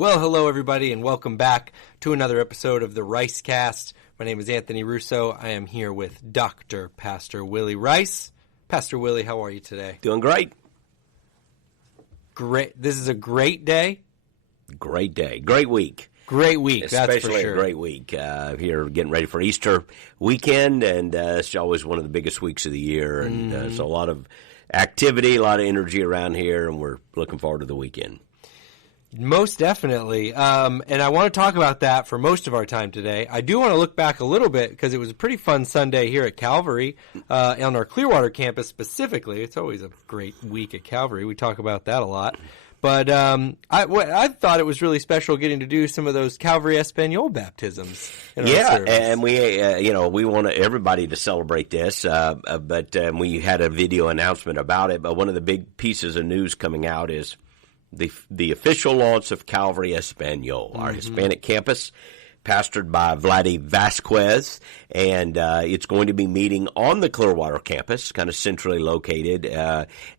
Well, hello, everybody, and welcome back to another episode of the Ricecast. My name is Anthony Russo. I am here with Dr. Pastor Willie Rice. Pastor Willie, how are you today? Doing great. Great. This is a great day? Great day. Great week. Great week, that's for Especially sure. a great week. Here, getting ready for Easter weekend, and it's always one of the biggest weeks of the year. And so a lot of activity, a lot of energy around here, and we're looking forward to the weekend. Most definitely. And I want to talk about that for most of our time today. I do want to look back a little bit because it was a pretty fun Sunday here at Calvary on our Clearwater campus specifically. It's always a great week at Calvary. We talk about that a lot. But I thought it was really special getting to do some of those Calvary Espanol baptisms. In our service. And we want everybody to celebrate this. But we had a video announcement about it. But one of the big pieces of news coming out is the official launch of Calvary Espanol, our Hispanic campus, pastored by Vladi Vasquez, and it's going to be meeting on the Clearwater campus, kind of centrally located,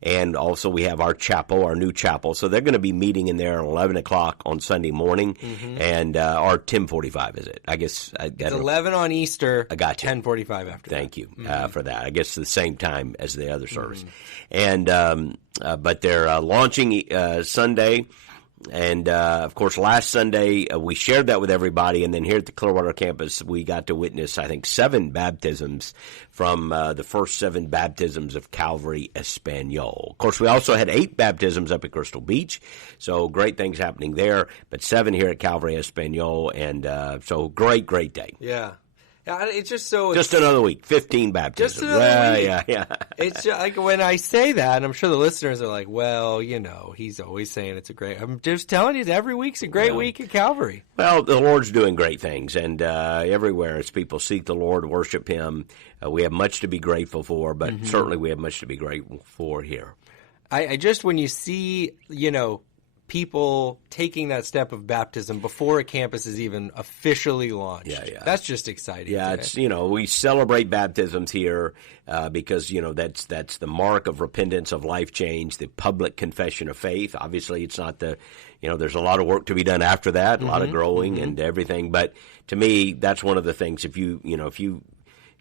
and also we have our chapel, our new chapel, so they're going to be meeting in there at 11 o'clock on Sunday morning, and or 10:45 is it? I guess it's 11 on Easter. I got you. 10:45 after. Thank you for that. I guess the same time as the other service, and but they're launching Sunday. And, of course, last Sunday we shared that with everybody, and then here at the Clearwater campus we got to witness, I think, 7 baptisms from the first 7 baptisms of Calvary Espanol. Of course, we also had 8 baptisms up at Crystal Beach, so great things happening there, but 7 here at Calvary Espanol, and so great day. Yeah. It's just so... Just another week, 15 baptisms. Just another week. Yeah. It's just, like when I say that, and I'm sure the listeners are like, well, he's always saying it's a great... I'm just telling you, every week's a great week at Calvary. Well, the Lord's doing great things, and everywhere as people seek the Lord, worship Him, we have much to be grateful for, but certainly we have much to be grateful for here. I just, when you see, people taking that step of baptism before a campus is even officially launched. Yeah. That's just exciting. Yeah, it's we celebrate baptisms here because that's the mark of repentance, of life change, the public confession of faith. Obviously, it's not there's a lot of work to be done after that, a lot of growing and everything. But to me, that's one of the things. If you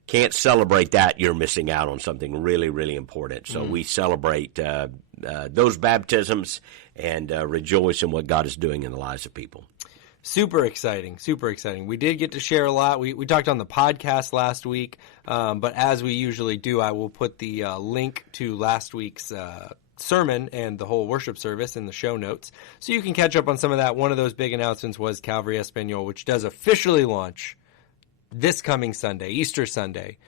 can't celebrate that, you're missing out on something really, really important. So we celebrate those baptisms and rejoice in what God is doing in the lives of people. Super exciting. We did get to share a lot. We talked on the podcast last week, but as we usually do, I will put the link to last week's sermon and the whole worship service in the show notes, so you can catch up on some of that. One of those big announcements was Calvary Espanol, which does officially launch this coming Sunday, Easter Sunday,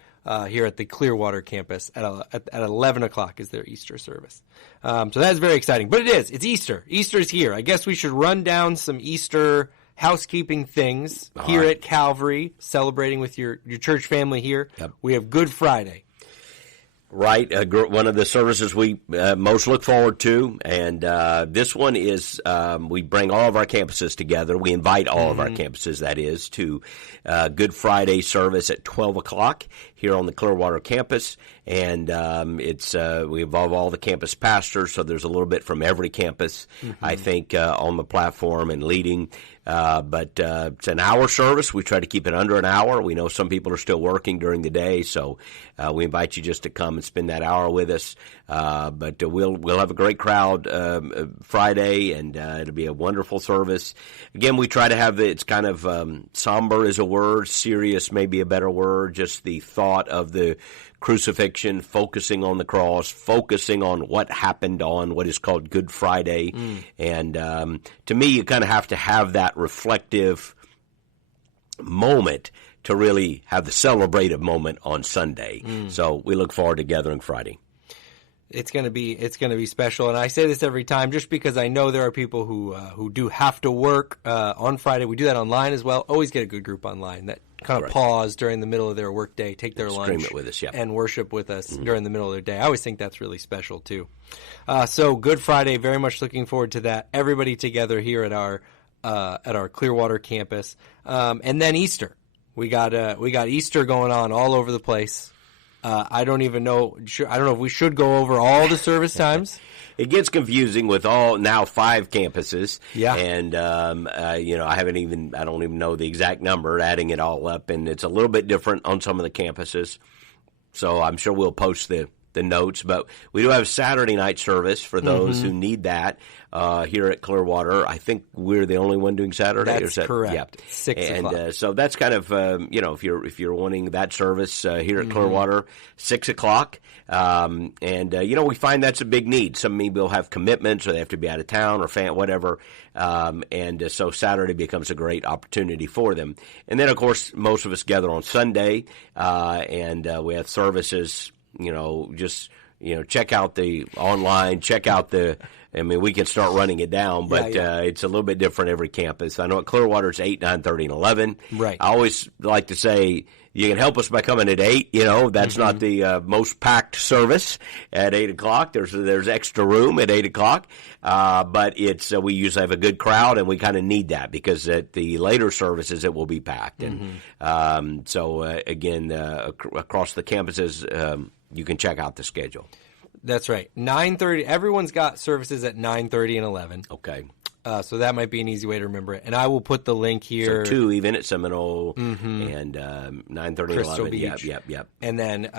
here at the Clearwater campus at 11 o'clock is their Easter service. So that's very exciting. But it's Easter. Easter's here. I guess we should run down some Easter housekeeping things here at Calvary, celebrating with your church family here. Yep. We have Good Friday. Right, one of the services we most look forward to, and this one is we bring all of our campuses together. We invite all of our campuses, that is, to Good Friday service at 12 o'clock here on the Clearwater campus, and we involve all the campus pastors, so there's a little bit from every campus, I think, on the platform and leading. But it's an hour service. We try to keep it under an hour. We know some people are still working during the day, so we invite you just to come and spend that hour with us. But we'll have a great crowd Friday, and it'll be a wonderful service. Again, we try to have it's kind of somber is a word, serious may be a better word. Just the thought of the crucifixion, focusing on the cross, focusing on what happened on what is called Good Friday. And to me, you kind of have to have that reflective moment to really have the celebrative moment on Sunday. So we look forward to gathering Friday. It's going to be special, and I say this every time just because I know there are people who do have to work on Friday. We do that online as well. Always get a good group online that kind of pause during the middle of their workday, take their lunch, it with us, and worship with us during the middle of their day. I always think that's really special too. So Good Friday, very much looking forward to that. Everybody together here at our Clearwater campus, and then Easter. We got Easter going on all over the place. I don't even know. I don't know if we should go over all the service times. It gets confusing with all now 5 campuses. Yeah. And, I don't even know the exact number, adding it all up. And it's a little bit different on some of the campuses. So I'm sure we'll post the notes. But we do have Saturday night service for those who need that here at Clearwater. I think we're the only one doing Saturday. That's correct. Yeah. 6 o'clock. And so that's kind of, if you're wanting that service here at Clearwater, 6 o'clock. We find that's a big need. Some people have commitments or they have to be out of town or whatever. So Saturday becomes a great opportunity for them. And then, of course, most of us gather on Sunday, and we have services. Check out the online, check out we can start running it down, but it's a little bit different every campus. I know at Clearwater it's 8, 9, 30, and 11. Right. I always like to say you can help us by coming at 8. That's not the most packed service at 8 o'clock. There's extra room at 8 o'clock, but we usually have a good crowd, and we kind of need that because at the later services it will be packed. And across the campuses, you can check out the schedule. That's right. 9:30. Everyone's got services at 9:30 and 11. Okay. So that might be an easy way to remember it. And I will put the link here. So 2 even at Seminole and 9:30 and 11. Beach. Yep. And then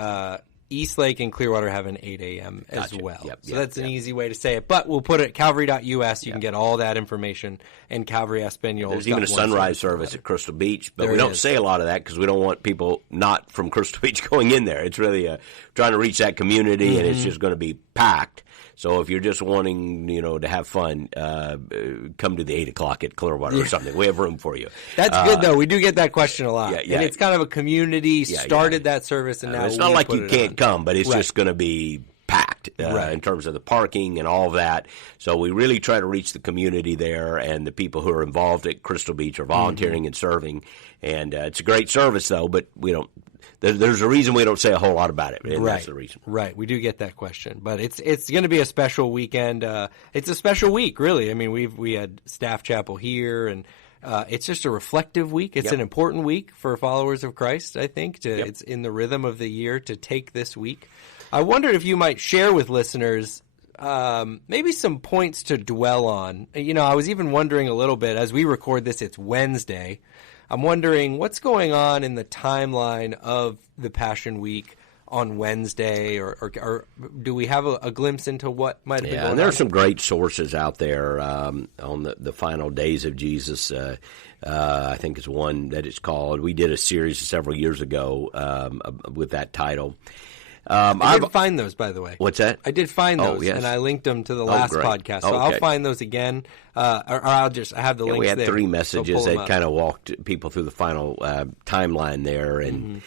Eastlake and Clearwater have an 8 a.m. as well. So that's an easy way to say it. But we'll put it at calvary.us. You can get all that information. And Calvary Espanol. There's even a sunrise service at Crystal Beach. But we don't say a lot of that because we don't want people not from Crystal Beach going in there. It's really trying to reach that community, and it's just going to be packed. So if you're just wanting, to have fun, come to the 8 o'clock at Clearwater or something. We have room for you. That's good, though. We do get that question a lot. Yeah. And it's kind of a community started that service, and now it's not like you can't come, but it's just going to be packed Right. in terms of the parking and all of that. So we really try to reach the community there, and the people who are involved at Crystal Beach are volunteering and serving. And it's a great service, though, but we don't. There's a reason we don't say a whole lot about it, and that's the reason. Right, we do get that question, but it's going to be a special weekend. It's a special week, really. I mean, we had staff chapel here, and it's just a reflective week. It's an important week for followers of Christ, I think. It's in the rhythm of the year to take this week. I wondered if you might share with listeners maybe some points to dwell on. I was even wondering a little bit, as we record this, it's Wednesday. I'm wondering what's going on in the timeline of the Passion Week on Wednesday, or do we have a glimpse into what might have been going on? And there are some great sources out there on the final days of Jesus. I think it's one that it's called. We did a series several years ago with that title. I did find those, by the way. What's that? I did find those, and I linked them to the last podcast. So I'll find those again, or I have the links there. We had 3 messages so that kind of walked people through the final timeline there and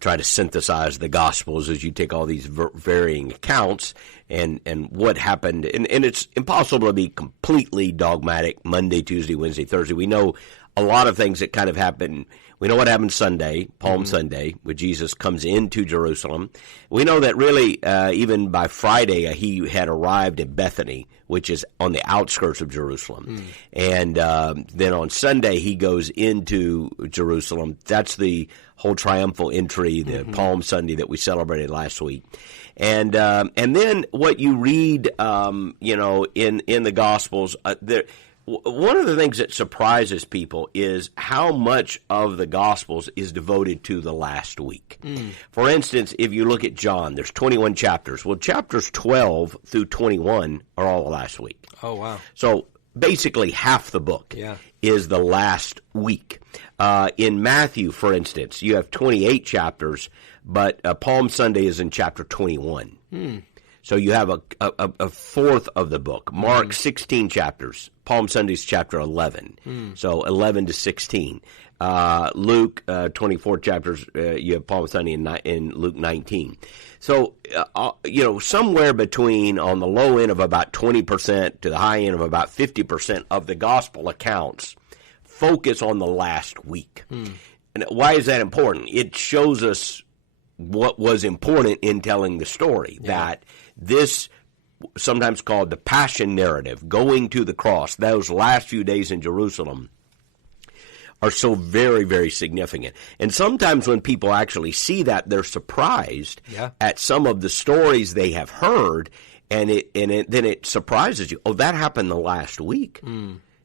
try to synthesize the Gospels as you take all these varying accounts and what happened. And it's impossible to be completely dogmatic Monday, Tuesday, Wednesday, Thursday. We know a lot of things that kind of happen. We know what happened Sunday, Palm Sunday, when Jesus comes into Jerusalem. We know that really, even by Friday, he had arrived at Bethany, which is on the outskirts of Jerusalem. And then on Sunday, he goes into Jerusalem. That's the whole triumphal entry, the Palm Sunday that we celebrated last week. And then what you read, in the Gospels, one of the things that surprises people is how much of the Gospels is devoted to the last week. For instance, if you look at John, there's 21 chapters. Well, chapters 12 through 21 are all the last week. Oh, wow. So basically half the book is the last week. In Matthew, for instance, you have 28 chapters, but Palm Sunday is in chapter 21. So you have a fourth of the book. Mark, 16 chapters. Palm Sunday's chapter 11. So 11 to 16. Luke, 24 chapters. You have Palm Sunday in Luke 19. So, somewhere between on the low end of about 20% to the high end of about 50% of the gospel accounts focus on the last week. And why is that important? It shows us what was important in telling the story, that this, sometimes called the Passion narrative, going to the cross, those last few days in Jerusalem, are so very, very significant. And sometimes when people actually see that, they're surprised at some of the stories they have heard, and then it surprises you. Oh, that happened the last week.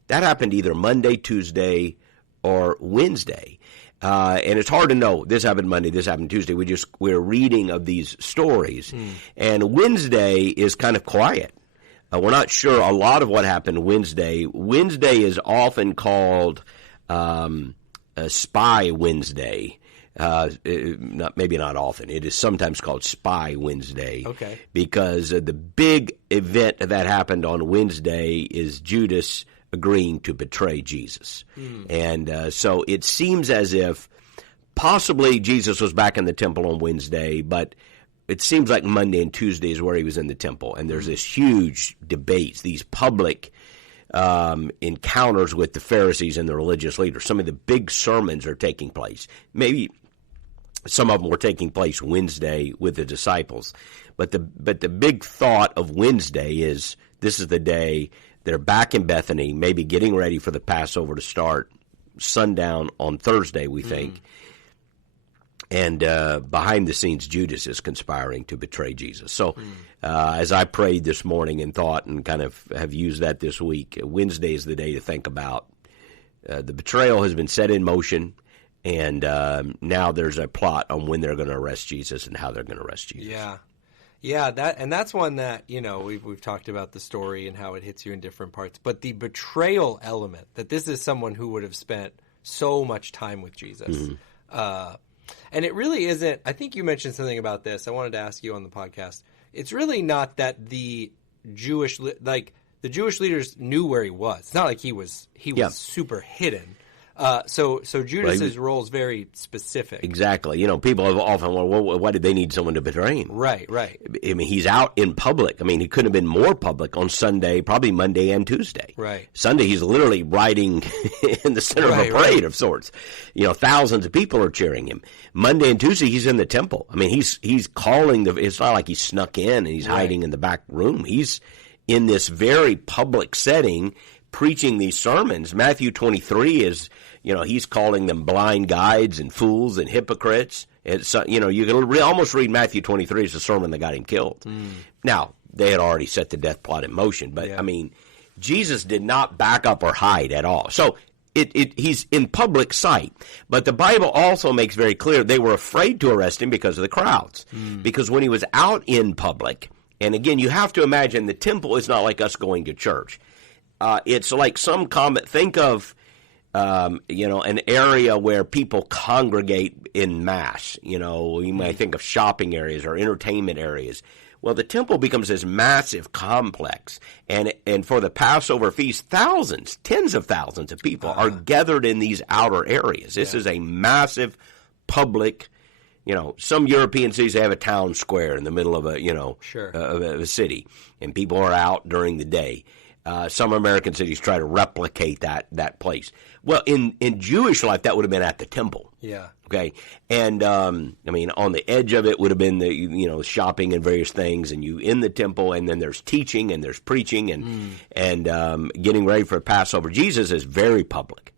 That happened either Monday, Tuesday, or Wednesday. And it's hard to know. This happened Monday, this happened Tuesday. We're reading of these stories. And Wednesday is kind of quiet. We're not sure a lot of what happened Wednesday. Wednesday is often called Spy Wednesday. Maybe not often. It is sometimes called Spy Wednesday. Okay. Because the big event that happened on Wednesday is Judas agreeing to betray Jesus. And so it seems as if possibly Jesus was back in the temple on Wednesday, but it seems like Monday and Tuesday is where he was in the temple. And there's this huge debates, these public encounters with the Pharisees and the religious leaders. Some of the big sermons are taking place. Maybe some of them were taking place Wednesday with the disciples. But the big thought of Wednesday is this is the day they're back in Bethany, maybe getting ready for the Passover to start sundown on Thursday, we think. And behind the scenes, Judas is conspiring to betray Jesus. So as I prayed this morning and thought and kind of have used that this week, Wednesday is the day to think about. The betrayal has been set in motion, and now there's a plot on when they're going to arrest Jesus and how they're going to arrest Jesus. Yeah, that's one that, we've talked about the story and how it hits you in different parts. But the betrayal element, that this is someone who would have spent so much time with Jesus. And it really isn't. I think you mentioned something about this. I wanted to ask you on the podcast. It's really not that the Jewish leaders knew where he was. It's not like he was super hidden. So Judas's role is very specific. Exactly. People have often wondered, well, why did they need someone to betray him? Right. I mean, he's out in public. I mean, he couldn't have been more public on Sunday, probably Monday and Tuesday. Right. Sunday, he's literally riding in the center of a parade of sorts. Thousands of people are cheering him. Monday and Tuesday, he's in the temple. I mean, he's calling it's not like he snuck in and he's hiding in the back room. He's in this very public setting preaching these sermons. Matthew 23 is, he's calling them blind guides and fools and hypocrites. It's, you can almost read Matthew 23 as the sermon that got him killed. Now, they had already set the death plot in motion, but I mean, Jesus did not back up or hide at all. So he's in public sight. But the Bible also makes very clear they were afraid to arrest him because of the crowds. Because when he was out in public, and again, you have to imagine the temple is not like us going to church. It's like some think of, an area where people congregate in mass. You might think of shopping areas or entertainment areas. Well, the temple becomes this massive complex, and for the Passover feast, tens of thousands of people are gathered in these outer areas. This is a massive public. Some European cities, they have a town square in the middle of a city, and people are out during the day. Some American cities try to replicate that place. Well, in Jewish life, that would have been at the temple. Yeah. Okay. And, on the edge of it would have been the, shopping and various things, and you in the temple, and then there's teaching and there's preaching and getting ready for Passover. Jesus is very public.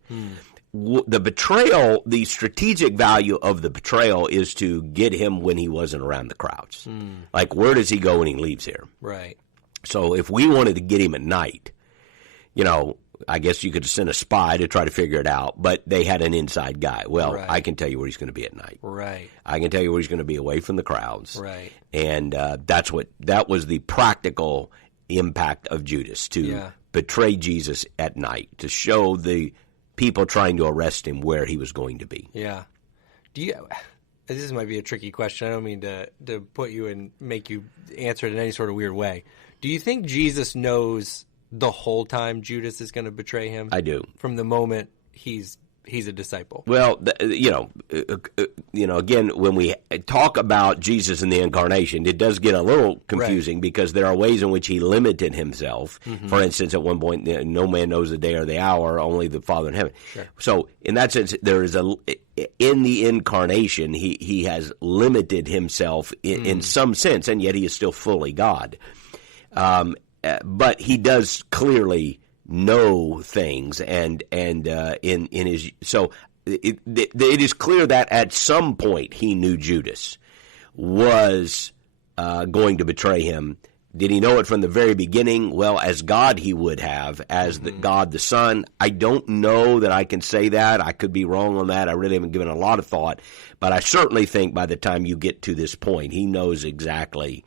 The betrayal, the strategic value of the betrayal is to get him when he wasn't around the crowds. Like, where does he go when he leaves here? Right. So if we wanted to get him at night, I guess you could send a spy to try to figure it out, but they had an inside guy. Well, I can tell you where he's going to be at night. Right. I can tell you where he's going to be away from the crowds. Right. And that was the practical impact of Judas, to betray Jesus at night, to show the people trying to arrest him where he was going to be. Yeah. This might be a tricky question. I don't mean to put you and make you answer it in any sort of weird way. Do you think Jesus knows the whole time Judas is going to betray him? I do. From the moment he's a disciple. Well, again, when we talk about Jesus and the incarnation, it does get a little confusing because there are ways in which he limited himself. For instance, at one point, no man knows the day or the hour, only the Father in heaven. Sure. So, in that sense, there is in the incarnation, he has limited himself in some sense, and yet he is still fully God. But he does clearly know things, and in his it is clear that at some point he knew Judas was going to betray him. Did he know it from the very beginning? Well, as God he would have, as God the Son. I don't know that I can say that. I could be wrong on that. I really haven't given a lot of thought. But I certainly think by the time you get to this point, he knows exactly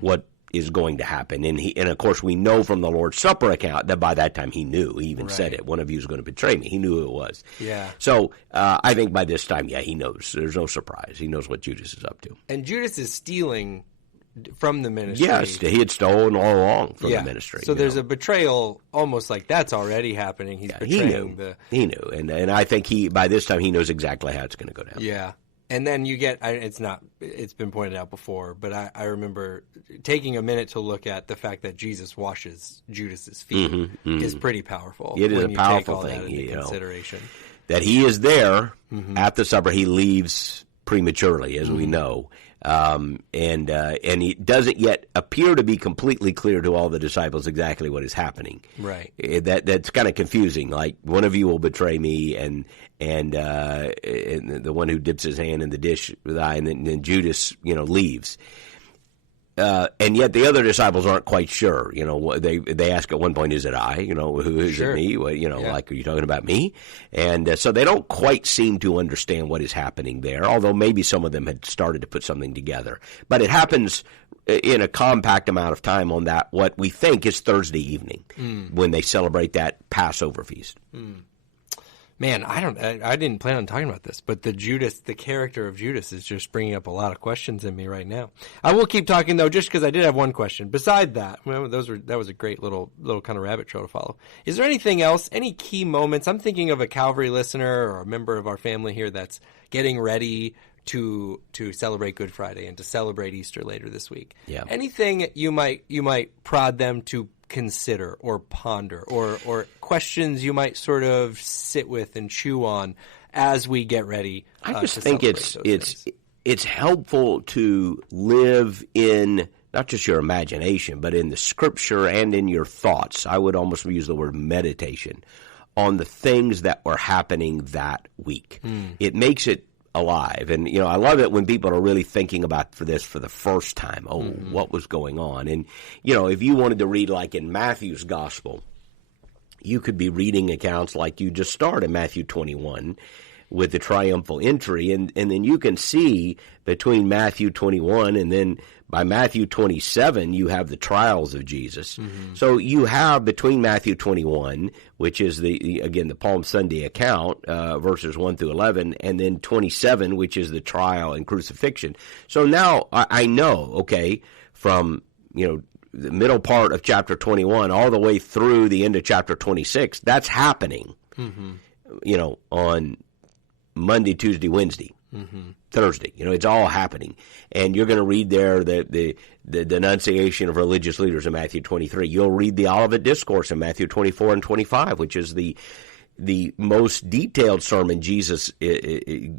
what is going to happen. And of course, we know from the Lord's Supper account that by that time he knew. He even said it. One of you is going to betray me. He knew who it was. Yeah. So I think by this time, he knows. There's no surprise. He knows what Judas is up to. And Judas is stealing from the ministry. Yes, he had stolen all along from the ministry. So there's a betrayal almost like that's already happening. He's betraying He knew. And I think by this time he knows exactly how it's going to go down. Yeah. And then you get, it's been pointed out before, but I remember taking a minute to look at the fact that Jesus washes Judas's feet is pretty powerful. It is a powerful thing. That into consideration. That he is there at the supper. He leaves prematurely, as we know. And he doesn't yet appear to be completely clear to all the disciples exactly what is happening. Right. That's kind of confusing. Like, one of you will betray me, and the one who dips his hand in the dish with and then Judas, leaves. And yet the other disciples aren't quite sure. They ask at one point, "Is it I? Who is it me? Like, are you talking about me?" And so they don't quite seem to understand what is happening there. Although maybe some of them had started to put something together, but it happens in a compact amount of time on that what we think is Thursday evening when they celebrate that Passover feast. Man, I didn't plan on talking about this, but the character of Judas is just bringing up a lot of questions in me right now. I will keep talking though, just because I did have one question. Beside that, that was a great little kind of rabbit trail to follow. Is there anything else, any key moments? I'm thinking of a Calvary listener or a member of our family here that's getting ready to celebrate Good Friday and to celebrate Easter later this week. Yeah. Anything you might prod them to consider or ponder or questions you might sort of sit with and chew on as we get ready? I just think it's helpful to live in not just your imagination, but in the Scripture and in your thoughts. I would almost use the word meditation on the things that were happening that week. It makes it alive. And, I love it when people are really thinking about this for the first time. What was going on? And, if you wanted to read like in Matthew's gospel, you could be reading accounts like you just started in Matthew 21 with the triumphal entry. And then you can see between Matthew 21 and then by Matthew 27, you have the trials of Jesus. So you have between Matthew 21, which is the Palm Sunday account, verses 1 through 11, and then 27, which is the trial and crucifixion. So now I know, from, the middle part of chapter 21 all the way through the end of chapter 26, that's happening, on Monday, Tuesday, Wednesday. Thursday, it's all happening, and you're going to read there the denunciation of religious leaders in Matthew 23. You'll read the Olivet Discourse in Matthew 24 and 25, which is the most detailed sermon Jesus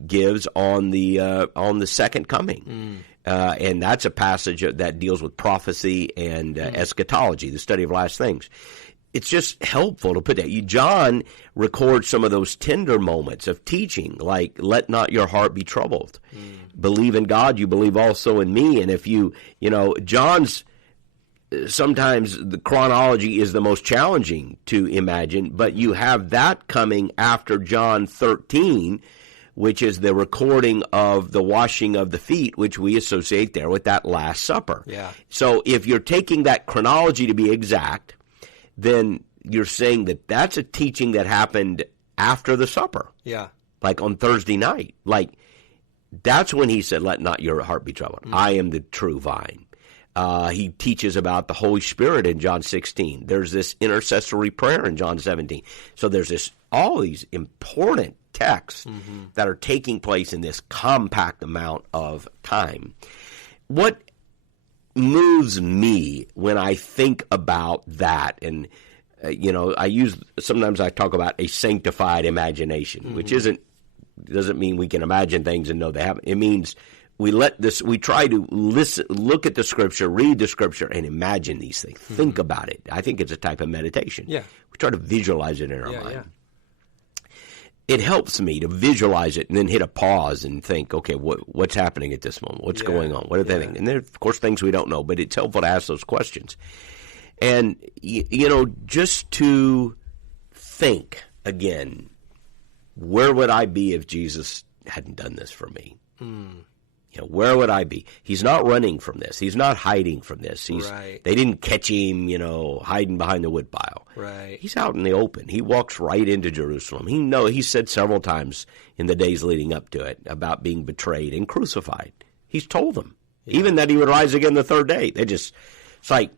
gives on the second coming, and that's a passage that deals with prophecy and eschatology, the study of last things. It's just helpful to put that. John records some of those tender moments of teaching, like, let not your heart be troubled. Believe in God, you believe also in me. And if John's, sometimes the chronology is the most challenging to imagine, but you have that coming after John 13, which is the recording of the washing of the feet, which we associate there with that Last Supper. Yeah. So if you're taking that chronology to be exact, then you're saying that that's a teaching that happened after the supper. Yeah. Like on Thursday night. Like, that's when he said, let not your heart be troubled. I am the true vine. He teaches about the Holy Spirit in John 16. There's this intercessory prayer in John 17. So there's all these important texts that are taking place in this compact amount of time. What moves me when I think about that, and sometimes I talk about a sanctified imagination, which doesn't mean we can imagine things and know they happen. It means we try to look at the Scripture, read the Scripture, and imagine these things. Think about it. I think it's a type of meditation. Yeah. We try to visualize it in our mind. Yeah. It helps me to visualize it and then hit a pause and think, okay, what's happening at this moment? What's going on? What are they thinking? And there are, of course, things we don't know, but it's helpful to ask those questions. And, just to think again, where would I be if Jesus hadn't done this for me? Where would I be? He's not running from this. He's not hiding from this. They didn't catch him, hiding behind the woodpile. Right. He's out in the open. He walks right into Jerusalem. He said several times in the days leading up to it about being betrayed and crucified. He's told them. Even that he would rise again the third day. It's like,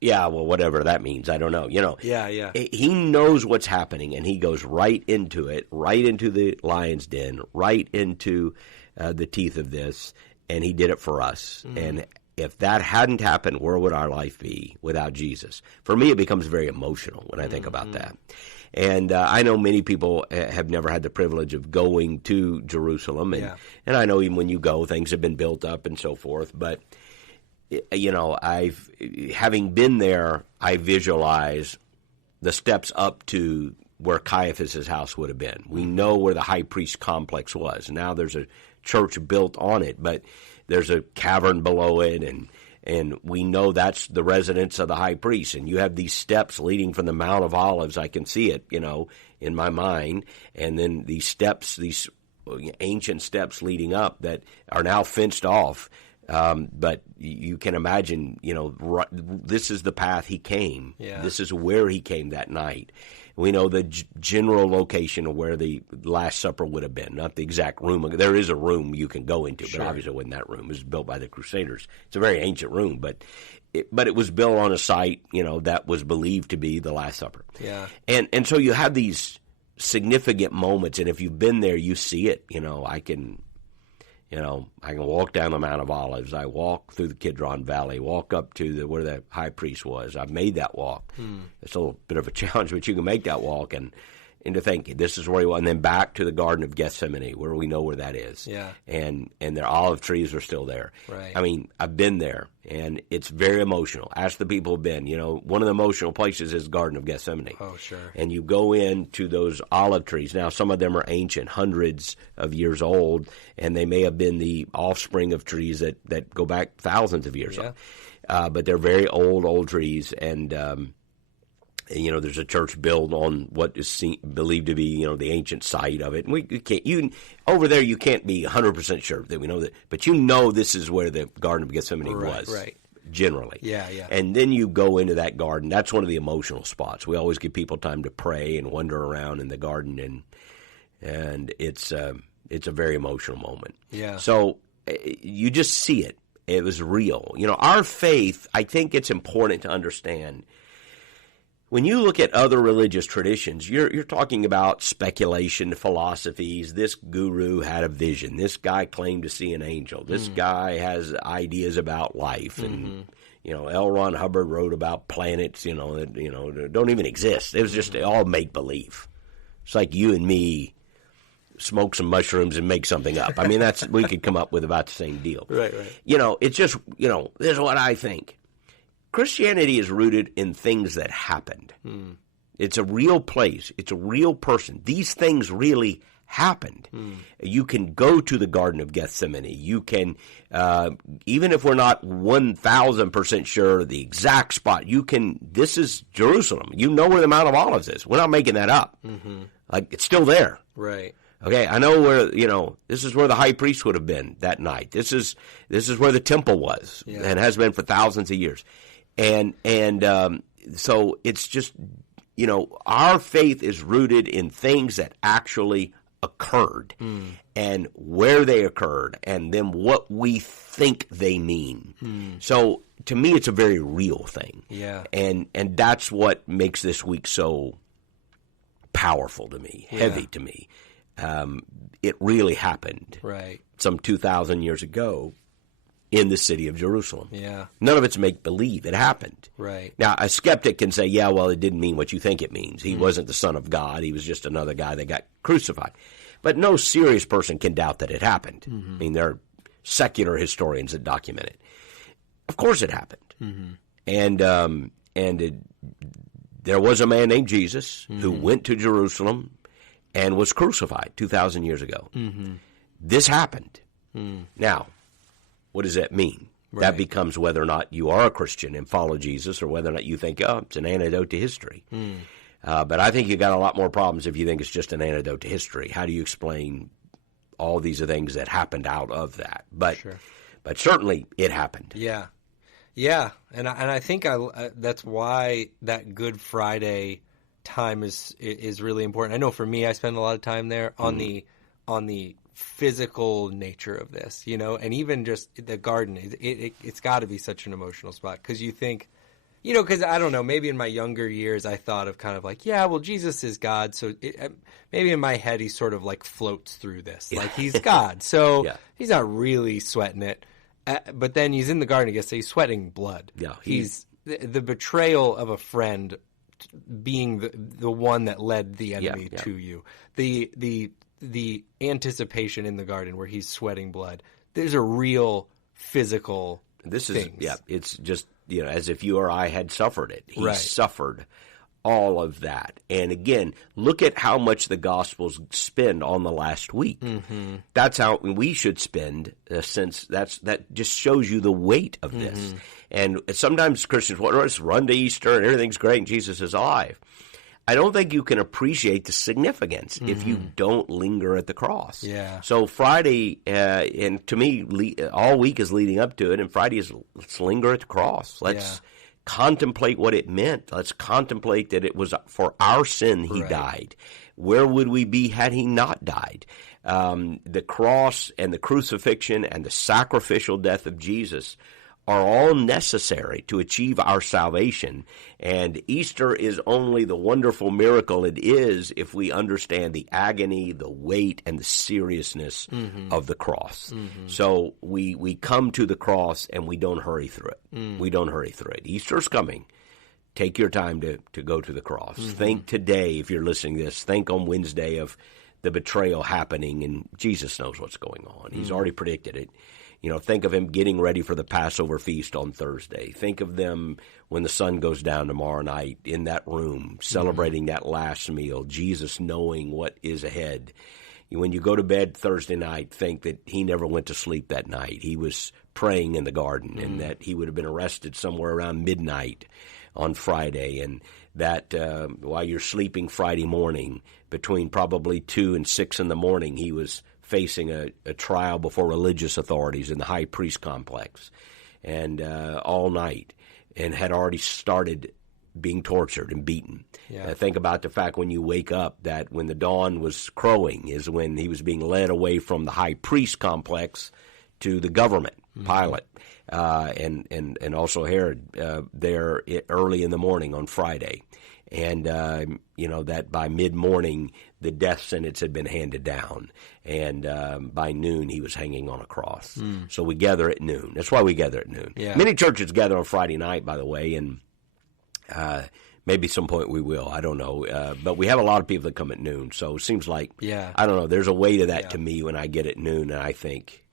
yeah, well, whatever that means, I don't know. Yeah. He knows what's happening, and he goes right into it, right into the lion's den, right into the teeth of this, and he did it for us. And if that hadn't happened, where would our life be without Jesus? For me, it becomes very emotional when I think about that. And I know many people have never had the privilege of going to Jerusalem, and I know even when you go, things have been built up and so forth, but having been there, I visualize the steps up to where Caiaphas' house would have been. We know where the high priest complex was. Now there's a church built on it, but there's a cavern below it, and we know that's the residence of the high priest. And you have these steps leading from the Mount of Olives. I can see it, in my mind. And then these steps, these ancient steps leading up that are now fenced off. But you can imagine, this is the path he came. Yeah. This is where he came that night. We know the general location of where the Last Supper would have been, not the exact room. There is a room you can go into, but obviously it wasn't that room. It was built by the Crusaders. It's a very ancient room, but it was built on a site, that was believed to be the Last Supper. Yeah. And so you have these significant moments, and if you've been there, you see it. I can walk down the Mount of Olives. I walk through the Kidron Valley, walk up to where the high priest was. I've made that walk. It's a little bit of a challenge, but you can make that walk and to think this is where he was. And then back to the Garden of Gethsemane, where we know where that is. Yeah. And their olive trees are still there. Right. I mean, I've been there, and it's very emotional. Ask the people who've been. One of the emotional places is Garden of Gethsemane. Oh, sure. And you go into those olive trees. Now, some of them are ancient, hundreds of years old, and they may have been the offspring of trees that go back thousands of years. But they're very old trees, and there's a church built on what is believed to be, the ancient site of it. And we can't, over there, you can't be 100% sure that we know that, but this is where the Garden of Gethsemane was. Right. Generally. Yeah. And then you go into that garden. That's one of the emotional spots. We always give people time to pray and wander around in the garden, and it's a very emotional moment. Yeah. So you just see it. It was real. Our faith, I think it's important to understand. When you look at other religious traditions, you're talking about speculation, philosophies. This guru had a vision. This guy claimed to see an angel. This guy has ideas about life. And, L. Ron Hubbard wrote about planets, that don't even exist. It was just all make-believe. It's like you and me smoke some mushrooms and make something up. I mean, we could come up with about the same deal. Right. It's just, this is what I think. Christianity is rooted in things that happened. It's a real place. It's a real person. These things really happened. You can go to the Garden of Gethsemane. You can, even if we're not 1,000% sure the exact spot, this is Jerusalem. You know where the Mount of Olives is. We're not making that up. Like, it's still there. Right. Okay, I know where, this is where the high priest would have been that night. This is where the temple was and has been for thousands of years. And so it's just, our faith is rooted in things that actually occurred and where they occurred and then what we think they mean. So to me, it's a very real thing. Yeah. And that's what makes this week so powerful to me, heavy to me. It really happened. Right. Some 2,000 years ago. In the city of Jerusalem. Yeah. None of it's make-believe. It happened. Right. Now, a skeptic can say, it didn't mean what you think it means. He wasn't the Son of God. He was just another guy that got crucified. But no serious person can doubt that it happened. I mean, there are secular historians that document it. Of course it happened. There was a man named Jesus who went to Jerusalem and was crucified 2,000 years ago. This happened. Now, what does that mean? Right. That becomes whether or not you are a Christian and follow Jesus, or whether or not you think, oh, it's an antidote to history. But I think you got a lot more problems if you think it's just an antidote to history. How do you explain all these things that happened out of that? But certainly it happened. Yeah. Yeah, and I think that's why that Good Friday time is really important. I know for me, I spend a lot of time there on the physical nature of this, and even just the garden. It's got to be such an emotional spot because you think, because I don't know, maybe in my younger years I thought of kind of like, yeah, well, Jesus is God, so maybe in my head he sort of like floats through this, like he's God, so he's not really sweating it. But then he's in the garden, I guess, so he's sweating blood. Yeah, he's the betrayal of a friend being the one that led the enemy to you. The anticipation in the garden where he's sweating blood. There's a real physical things. It's just, as if you or I had suffered it. He suffered all of that. And again, look at how much the Gospels spend on the last week. That's how we should spend, since that just shows you the weight of this. And sometimes Christians want to run to Easter and everything's great and Jesus is alive. I don't think you can appreciate the significance if you don't linger at the cross. Yeah. So Friday, and to me, all week is leading up to it, and Friday is let's linger at the cross. Let's contemplate what it meant. Let's contemplate that it was for our sin he died. Where would we be had he not died? The cross and the crucifixion and the sacrificial death of Jesus are all necessary to achieve our salvation. And Easter is only the wonderful miracle it is if we understand the agony, the weight, and the seriousness of the cross. So we come to the cross and we don't hurry through it. We don't hurry through it. Easter's coming. Take your time to go to the cross. Think today, if you're listening to this, think on Wednesday of the betrayal happening, and Jesus knows what's going on. He's already predicted it. Think of him getting ready for the Passover feast on Thursday. Think of them when the sun goes down tomorrow night in that room, celebrating that last meal, Jesus knowing what is ahead. When you go to bed Thursday night, think that he never went to sleep that night. He was praying in the garden, and that he would have been arrested somewhere around midnight on Friday, and that while you're sleeping Friday morning, between probably 2 and 6 in the morning, he was facing a trial before religious authorities in the high priest complex, and all night, and had already started being tortured and beaten. Think about the fact when you wake up that when the dawn was crowing is when he was being led away from the high priest complex to the government, Pilate, and also Herod there early in the morning on Friday. And, that by mid-morning, the death sentence had been handed down. And by noon, he was hanging on a cross. So we gather at noon. That's why we gather at noon. Many churches gather on Friday night, by the way, and maybe some point we will. I don't know. But we have a lot of people that come at noon. So it seems like, I don't know, there's a way to that to me when I get at noon, and I think,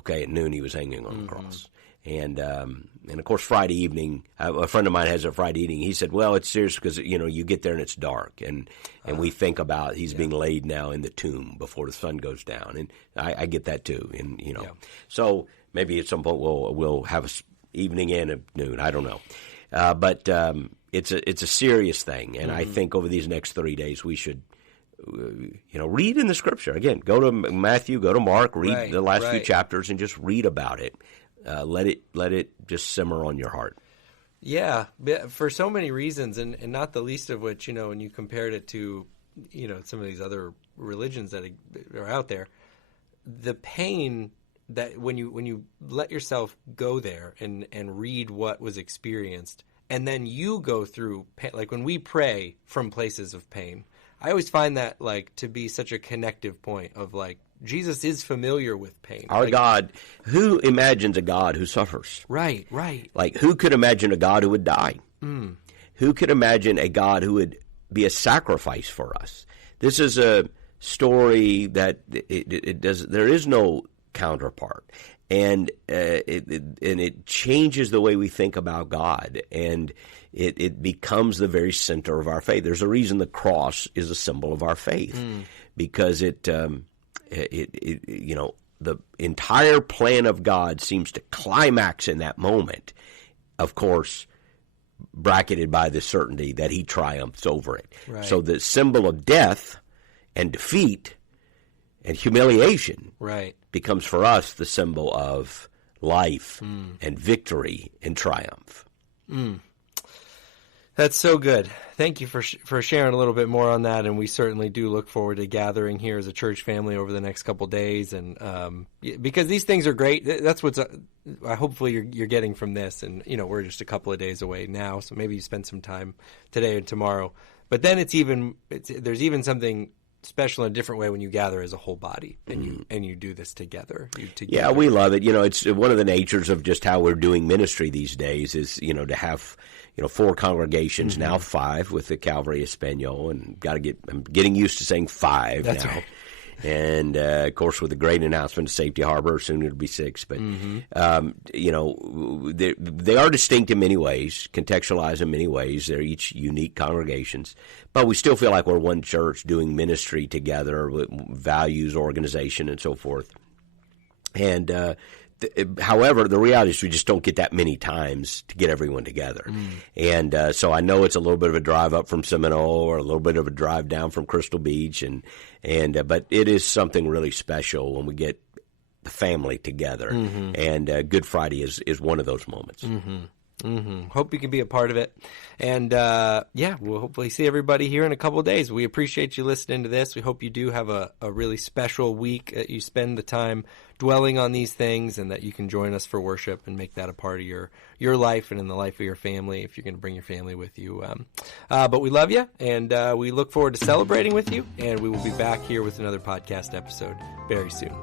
okay, at noon he was hanging on the cross. And of course, Friday evening, a friend of mine has a Friday evening. He said, well, it's serious because, you get there and it's dark. And we think about he's being laid now in the tomb before the sun goes down. And I get that too. And, so maybe at some point we'll have an evening and a noon. I don't know. But it's a serious thing. And I think over these next 30 days we should, read in the Scripture. Again, go to Matthew, go to Mark, read the last few chapters and just read about it. Let it just simmer on your heart. Yeah, for so many reasons, and not the least of which, when you compared it to, some of these other religions that are out there, the pain that when you let yourself go there and read what was experienced, and then you go through pain, like when we pray from places of pain, I always find that to be such a connective point of Jesus is familiar with pain. Our God, who imagines a God who suffers? Right. Who could imagine a God who would die? Who could imagine a God who would be a sacrifice for us? This is a story that it does. There is no counterpart. And it changes the way we think about God, and it becomes the very center of our faith. There's a reason the cross is a symbol of our faith, because the entire plan of God seems to climax in that moment, of course, bracketed by the certainty that he triumphs over it. Right. So the symbol of death and defeat and humiliation becomes for us the symbol of life and victory and triumph. That's so good. Thank you for sharing a little bit more on that, and we certainly do look forward to gathering here as a church family over the next couple days, and because these things are great. That's what's hopefully you're getting from this, and we're just a couple of days away now, so maybe you spend some time today and tomorrow. But then there's even something special in a different way when you gather as a whole body and you do this together. Yeah, we love it. It's one of the natures of just how we're doing ministry these days is to have 4 congregations, now 5 with the Calvary Espanol, and I'm getting used to saying 5 That's now. Right. And of course, with the great announcement of Safety Harbor, soon it'll be 6. But they are distinct in many ways, contextualized in many ways. They're each unique congregations, but we still feel like we're one church doing ministry together with values, organization, and so forth. And however, the reality is we just don't get that many times to get everyone together. And so I know it's a little bit of a drive up from Seminole or a little bit of a drive down from Crystal Beach, but it is something really special when we get the family together. And Good Friday is one of those moments. Hope you can be a part of it. And we'll hopefully see everybody here in a couple of days. We appreciate you listening to this. We hope you do have a really special week, that you spend the time dwelling on these things, and that you can join us for worship and make that a part of your life and in the life of your family, if you're going to bring your family with you. But we love you, and we look forward to celebrating with you, and we will be back here with another podcast episode very soon.